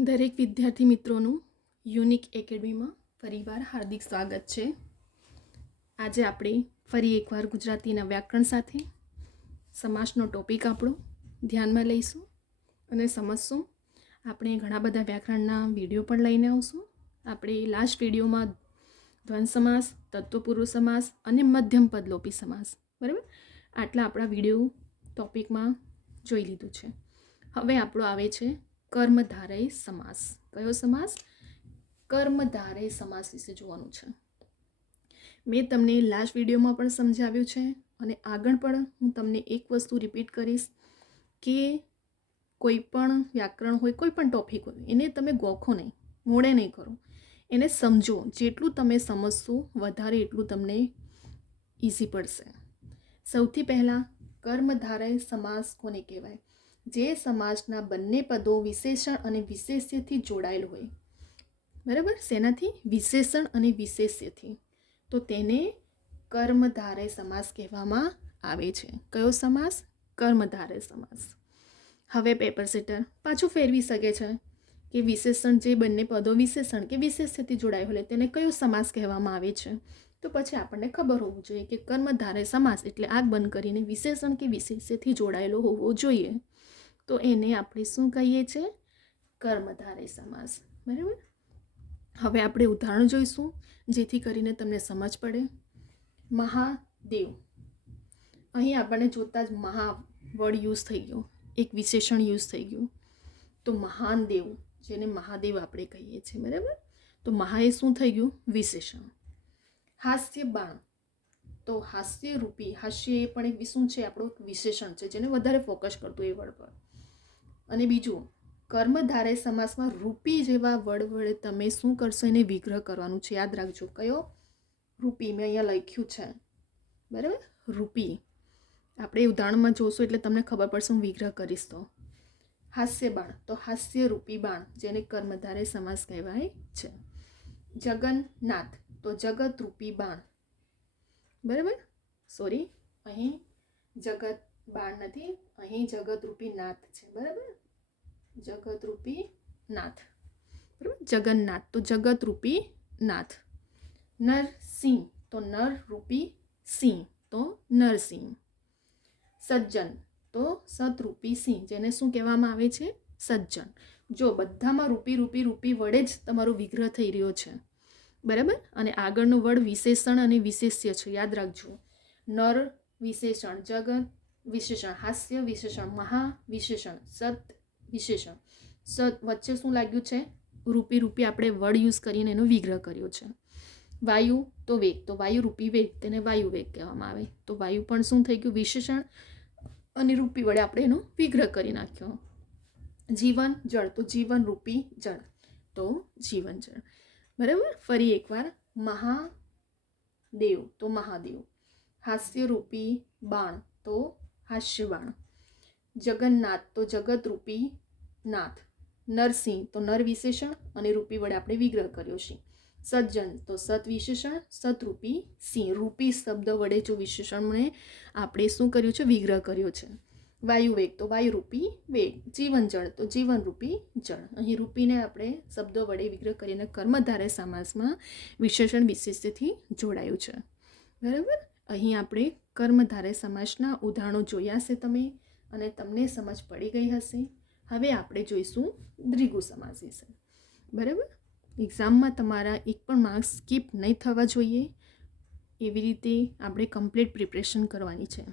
દરેક વિદ્યાર્થી મિત્રોનું યુનિક એકેડમીમાં ફરીવાર હાર્દિક સ્વાગત છે. આજે આપણે ફરી એકવાર ગુજરાતીના વ્યાકરણ સાથે સમાસનો ટોપિક આપણો ધ્યાનમાં લઈશું અને સમજશું. આપણે ઘણા બધા વ્યાકરણના વિડીયો પણ લઈને આવશું. આપણે લાસ્ટ વિડીયોમાં દ્વંદ્વ સમાસ, તત્વપૂર્વ સમાસ અને મધ્યમ પદલોપી સમાસ, બરાબર, આટલા આપણા વિડીયો ટોપિકમાં જોઈ લીધું છે. હવે આપણો આવે છે કર્મધારય સમાસ. કયો સમાસ? કર્મધારય સમાસ વિશે જોવાનું છે. મેં તમને લાસ્ટ વિડીયોમાં પણ સમજાવ્યું છે અને આગળ પણ હું તમને એક વસ્તુ રિપીટ કરીશ કે કોઈ પણ વ્યાકરણ હોય, કોઈ પણ ટોપિક હોય, એને તમે ગોખો નહીં, મોડે નહીં કરો, એને સમજો. જેટલું તમે સમજશો વધારે એટલું તમને ઇઝી પડશે. સૌથી પહેલાં કર્મધારય સમાસ કોને કહેવાય? જે સમાસના બંને પદો વિશેષણ અને વિશેષ્યથી જોડાયેલ હોય. બરાબર, શેનાથી? વિશેષણ અને વિશેષ્યથી. તો તેને કર્મધારય સમાસ કહેવામાં આવે છે. કયો સમાસ? કર્મધારય સમાસ. હવે પેપર સેટર પાછું ફેરવી શકે છે કે વિશેષણ, જે બંને પદો વિશેષણ કે વિશેષ્યથી જોડાયેલ હોય તેને કયો સમાસ કહેવામાં આવે છે. તો પછી આપણને ખબર હોવું જોઈએ કે કર્મધારય સમાસ એટલે આગ બંધ કરીને વિશેષણ કે વિશેષ્યથી જોડાયેલો હોવો જોઈએ. તો એને આપણે શું કહીએ છીએ? કર્મધારય સમાસ. બરાબર. હવે આપણે ઉદાહરણ જોઈશું જેથી કરીને તમને સમજ પડે. મહાદેવ, અહીં આપણને જોતા જ મહા વર્ડ યુઝ થઈ ગયો, એક વિશેષણ યુઝ થઈ ગયું. તો મહાન દેવ, જેને મહાદેવ આપણે કહીએ છીએ, બરાબર. તો મહા એ શું થઈ ગયું? વિશેષણ. હાસ્ય બાણ, તો હાસ્ય રૂપી, હાસ્ય એ પણ એક શું છે? આપણું વિશેષણ છે જેને વધારે ફોકસ કરતું એ વર્ડ પર. અને બીજું, કર્મધારય સમાસમાં રૂપી જેવા વર્ડ વડે તમે શું કરશો? એને વિગ્રહ કરવાનું છે. યાદ રાખજો. કયો? રૂપી. મેં અહીંયા લખ્યું છે, બરાબર, રૂપી. આપણે ઉદાહરણમાં જોશું એટલે તમને ખબર પડશે હું વિગ્રહ કરીશ. તો હાસ્ય બાણ, તો હાસ્ય રૂપી બાણ, જેને કર્મધારય સમાસ કહેવાય છે. જગન્નાથ, તો જગત રૂપી બાણ. બરાબર, સોરી, અહીં જગત બાણ નથી, અહીં જગત રૂપી નાથ છે. બરાબર, જગત રૂપી નાથ. બરાબર, જગન્નાથ તો જગત રૂપી નાથ. નરસિંહ, તો નર રૂપી સિંહ, તો નરસિંહ. સજ્જન, તો સતરૂપી સિંહ, જેને શું કહેવામાં આવે છે? સજ્જન. જો બધામાં રૂપી રૂપી રૂપી વડે જ તમારો વિગ્રહ થઈ રહ્યો છે, બરાબર. અને આગળનો વર્ડ વિશેષણ અને વિશેષ્ય છે, યાદ રાખજો. નર વિશેષણ, જગત વિશેષણ, હાસ્ય વિશેષણ, મહા વિશેષણ, સત વિશેષણ. સત વચ્ચે શું લાગ્યું છે? રૂપી રૂપી આપણે વર્ડ યુઝ કરીને એનો વિગ્રહ કર્યો છે. વાયુ, તો વેગ, તો વાયુ રૂપી વેગ, તેને વાયુ વેગ કહેવામાં આવે. તો વાયુ પણ શું થઈ ગયું? વિશેષણ અને રૂપી વડે આપણે એનો વિગ્રહ કરી નાખ્યો. જીવન જળ, તો જીવન રૂપી જળ, તો જીવન જળ. બરાબર. ફરી એકવાર, મહાદેવ, તો મહાદેવ. હાસ્ય રૂપી બાણ, તો હાસ્ય બાણ. જગન્નાથ, તો જગત રૂપી નાથ. નરસિંહ, તો નર વિશેષણ અને રૂપી વડે આપણે વિગ્રહ કર્યો છે. સજ્જન, તો સત વિશેષણ, સતરૂપી સિંહ, રૂપી શબ્દ વડે જો વિશેષણને આપણે શું કર્યું છે? વિગ્રહ કર્યો છે. વાયુ વેગ, તો વાયુરૂપી વેગ. જીવન જળ, તો જીવનરૂપી જળ. અહીં રૂપીને આપણે શબ્દો વડે વિગ્રહ કરીને કર્મધારય સમાસમાં વિશેષણ વિશેષ્યથી જોડાયું છે. બરાબર. અહીં આપણે કર્મધારય સમાસના ઉદાહરણો જોયા છે તમે, અને તમને સમજ પડી ગઈ હશે. હવે આપણે જોઈશું દ્વિગુ સમાસ વિશે. બરાબર. એક્ઝામમાં તમારા એક પણ માર્ક્સ સ્કીપ નહીં થવા જોઈએ, એવી રીતે આપણે કમ્પ્લીટ પ્રિપરેશન કરવાની છે.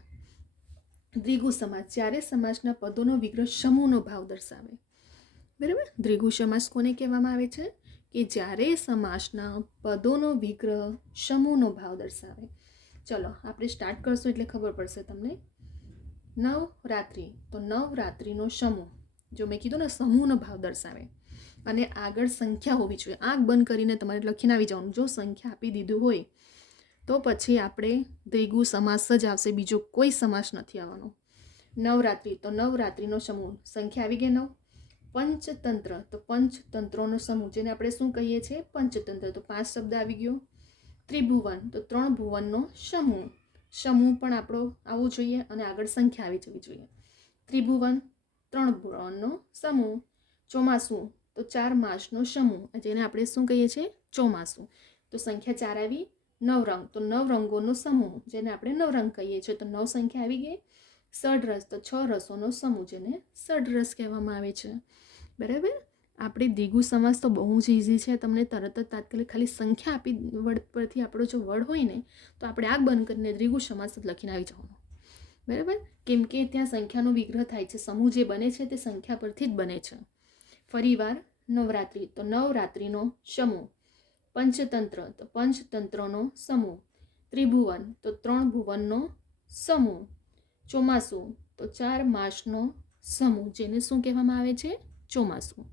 દ્વિગુ સમાસ, જ્યારે સમાસના પદોનો વિગ્રહ સમૂહનો ભાવ દર્શાવે. બરાબર. દ્વિગુ સમાસ કોને કહેવામાં આવે છે? કે જ્યારે સમાસના પદોનો વિગ્રહ સમૂહનો ભાવ દર્શાવે. ચલો આપણે સ્ટાર્ટ કરશું એટલે ખબર પડશે તમને. નવરાત્રિ, તો નવરાત્રિનો સમૂહ, જો મેં કીધું ને સમૂહનો ભાવ દર્શાવે, અને આગળ સંખ્યા હોવી જોઈએ. આંખ બંધ કરીને તમારે લખીને આવી જવાનું. જો સંખ્યા આપી દીધું હોય તો પછી આપણે દ્વિગુ સમાસ જ આવશે, બીજો કોઈ સમાસ નથી આવવાનો. નવરાત્રિ, તો નવરાત્રિનો સમૂહ, સંખ્યા આવી ગઈ 9. પંચતંત્ર, તો પંચતંત્રોનો સમૂહ, જેને આપણે શું કહીએ છીએ? પંચતંત્ર, તો 5 શબ્દ આવી ગયો. ત્રિભુવન, તો 3 ભુવનનો સમૂહ, સમૂહ પણ આપણો આવવો જોઈએ અને આગળ સંખ્યા આવી જવી જોઈએ. ત્રિભુવન, 3 ભુવનનો સમૂહ. ચોમાસું, તો 4 માસનો સમૂહ, જેને આપણે શું કહીએ છીએ? ચોમાસું. તો સંખ્યા 4 આવી. 9 રંગ, તો 9 રંગોનો સમૂહ, જેને આપણે નવરંગ કહીએ છીએ. તો 9 સંખ્યા આવી ગઈ. ષડરસ, તો 6 રસોનો સમૂહ, જેને ષડરસ કહેવામાં આવે છે. બરાબર. આપણે દ્વિગુ સમાસ તો બહુ જ ઇઝી છે. તમને તરત જ તાત્કાલિક ખાલી સંખ્યા આપી વર્ડ પરથી આપણો જો વર્ડ હોય ને, તો આપણે આગ બંધ કરીને દ્વિગુ સમાસ જ લખીને આવી જવાનું. બરાબર. કેમ કે ત્યાં સંખ્યાનો વિગ્રહ થાય છે. સમૂહ જે બને છે તે સંખ્યા પરથી જ બને છે. ફરીવાર નવરાત્રિ, તો નવરાત્રિનો સમૂહ. પંચતંત્ર, તો પંચતંત્રનો સમૂહ. ત્રિભુવન, તો 3 ભુવનનો સમૂહ. ચોમાસું, તો 4 માસનો સમૂહ, જેને શું કહેવામાં આવે છે? ચોમાસું.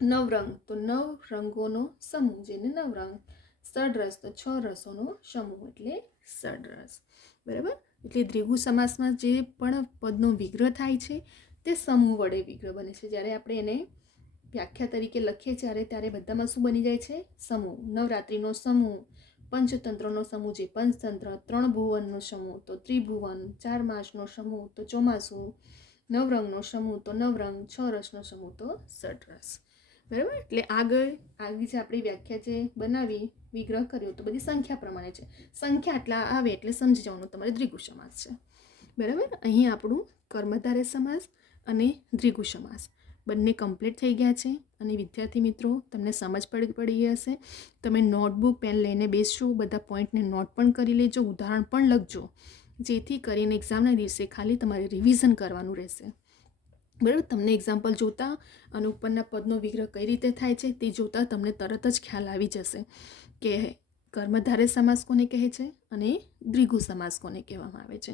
નવરંગ, તો 9 રંગોનો સમૂહ, જેને નવરંગ. ષડરસ, તો 6 રસોનો સમૂહ, એટલે ષડરસ. બરાબર. એટલે દ્વિગુ સમાસમાં જે પણ પદનો વિગ્રહ થાય છે તે સમૂહ વડે વિગ્રહ બને છે. જ્યારે આપણે એને વ્યાખ્યા તરીકે લખીએ ત્યારે બધામાં શું બની જાય છે? સમૂહ. નવરાત્રિનો સમૂહ, પંચતંત્રનો સમૂહ જે પંચતંત્ર, 3 ભુવનનો સમૂહ તો ત્રિભુવન, 4 માસનો સમૂહ તો ચોમાસું, નવરંગનો સમૂહ તો નવરંગ, 6 રસનો સમૂહ તો ષડરસ. બરાબર. એટલે આગળ જે આપણી વ્યાખ્યા જે બનાવી, વિગ્રહ કર્યો, તો બધી સંખ્યા પ્રમાણે છે. સંખ્યા આટલા આવે એટલે સમજી જવાનું તમારે દ્વિગુ સમાસ છે. બરાબર. અહીં આપણું કર્મધારય સમાસ અને દ્વિગુ સમાસ બંને કમ્પ્લીટ થઈ ગયા છે. અને વિદ્યાર્થી મિત્રો, તમને સમજ પડી ગઈ હશે. તમે નોટબુક પેન લઈને બેસજો, બધા પોઈન્ટને નોટ પણ કરી લેજો, ઉદાહરણ પણ લખજો, જેથી કરીને એક્ઝામના દિવસે ખાલી તમારે રિવિઝન કરવાનું રહેશે. બરાબર. તમને એક્ઝામ્પલ જોતાં અને ઉપરના પદનો વિગ્રહ કઈ રીતે થાય છે તે જોતાં તમને તરત જ ખ્યાલ આવી જશે કે કર્મધારય સમાસ કોને કહે છે અને દ્વિગુ સમાસ કોને કહેવામાં આવે છે.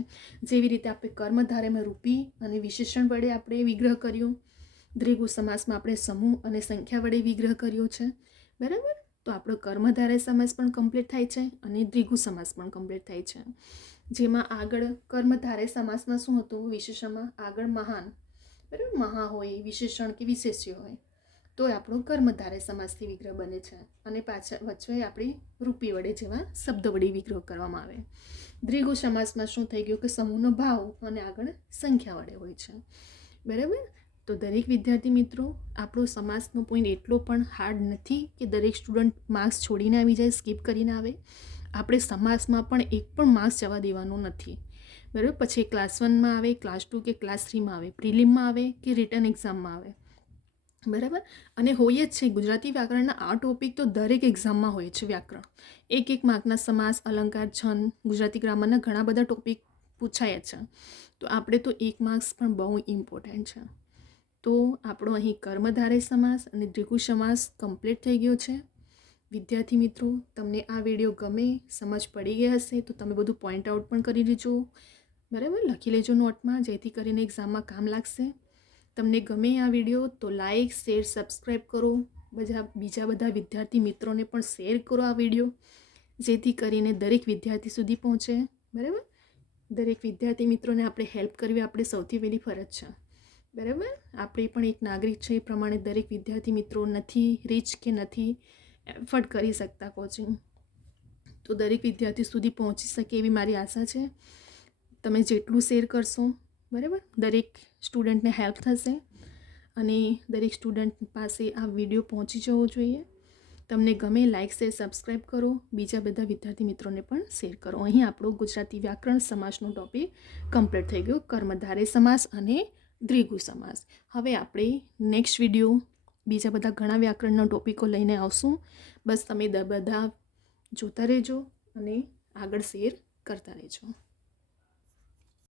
જેવી રીતે આપણે કર્મધારયમાં રૂપી અને વિશેષણ વડે આપણે વિગ્રહ કર્યું, દ્વિગુ સમાસમાં આપણે સમૂહ અને સંખ્યા વડે વિગ્રહ કર્યો છે. બરાબર. તો આપણો કર્મધારય સમાસ પણ કમ્પ્લીટ થાય છે અને દ્વિગુ સમાસ પણ કમ્પ્લીટ થાય છે. જેમાં આગળ કર્મધારય સમાસમાં શું હતું? વિશેષણમાં આગળ મહાન, બરાબર, મહા હોય, વિશેષણ કે વિશેષ્ય હોય તો આપણો કર્મધારય સમાસથી વિગ્રહ બને છે. અને પાછળ વચ્ચે આપણી રૂપી વડે જેવા શબ્દ વડે વિગ્રહ કરવામાં આવે. દ્વિગુ સમાસમાં શું થઈ ગયું કે સમૂહનો ભાવ અને આગળ સંખ્યા વડે હોય છે. બરાબર. તો દરેક વિદ્યાર્થી મિત્રો, આપણો સમાસનો પોઈન્ટ એટલો પણ હાર્ડ નથી કે દરેક સ્ટુડન્ટ માર્ક્સ છોડીને આવી જાય, સ્કીપ કરીને આવે. આપણે સમાસમાં પણ એક પણ માર્ક્સ જવા દેવાનું નથી. બરાબર. પછી ક્લાસ 1માં આવે, ક્લાસ 2 કે ક્લાસ 3માં આવે, પ્રિલિમમાં આવે કે રિટન એક્ઝામમાં આવે. બરાબર. અને હોય જ છે. ગુજરાતી વ્યાકરણના આ ટોપિક તો દરેક એક્ઝામમાં હોય છે. વ્યાકરણ 1 માર્કના સમાસ, અલંકાર, છંદ, ગુજરાતી ગ્રામરના ઘણા બધા ટોપિક પૂછાય છે. તો આપણે તો 1 માર્ક્સ પણ બહુ ઇમ્પોર્ટન્ટ છે. તો આપણો અહીં કર્મધારય સમાસ અને દ્વિગુ સમાસ કમ્પ્લીટ થઈ ગયો છે. વિદ્યાર્થી મિત્રો, તમને આ વિડીયો ગમે, સમજ પડી ગઈ હશે તો તમે બધું પોઈન્ટ આઉટ પણ કરી લેજો. બરાબર. લખી લેજો નોટમાં, જેથી કરીને એક્ઝામમાં કામ લાગશે. તમને ગમે આ વિડીયો તો લાઈક, શેર, સબસ્ક્રાઈબ કરો. બીજા બધા વિદ્યાર્થી મિત્રોને પણ શેર કરો આ વિડીયો, જેથી કરીને દરેક વિદ્યાર્થી સુધી પહોંચે. બરાબર. દરેક વિદ્યાર્થી મિત્રોને આપણે હેલ્પ કરવી આપણે સૌથી પહેલી ફરજ છે. બરાબર. આપણે પણ એક નાગરિક છે, એ પ્રમાણે દરેક વિદ્યાર્થી મિત્રો નથી રીચ કે નથી એફર્ટ કરી શકતા કોચિંગ, તો દરેક વિદ્યાર્થી સુધી પહોંચી શકે એવી મારી આશા છે. તમે જેટલું શેર કરશો, બરાબર, દરેક સ્ટુડન્ટને હેલ્પ થશે અને દરેક સ્ટુડન્ટ પાસે આ વિડીયો પહોંચી જવો જોઈએ. તમને ગમે લાઈક, શેર, સબસ્ક્રાઈબ કરો. બીજા બધા વિદ્યાર્થી મિત્રોને પણ શેર કરો. અહીં આપણો ગુજરાતી વ્યાકરણ સમાસનો ટોપિક કમ્પ્લીટ થઈ ગયો, કર્મધારય સમાસ અને દ્વિગુ સમાસ. હવે આપણે નેક્સ્ટ વિડીયો બીજા બધા ઘણા વ્યાકરણના ટોપિકો લઈને આવશું. બસ તમે બધા જોતા રહેજો અને આગળ શેર કરતા રહેજો.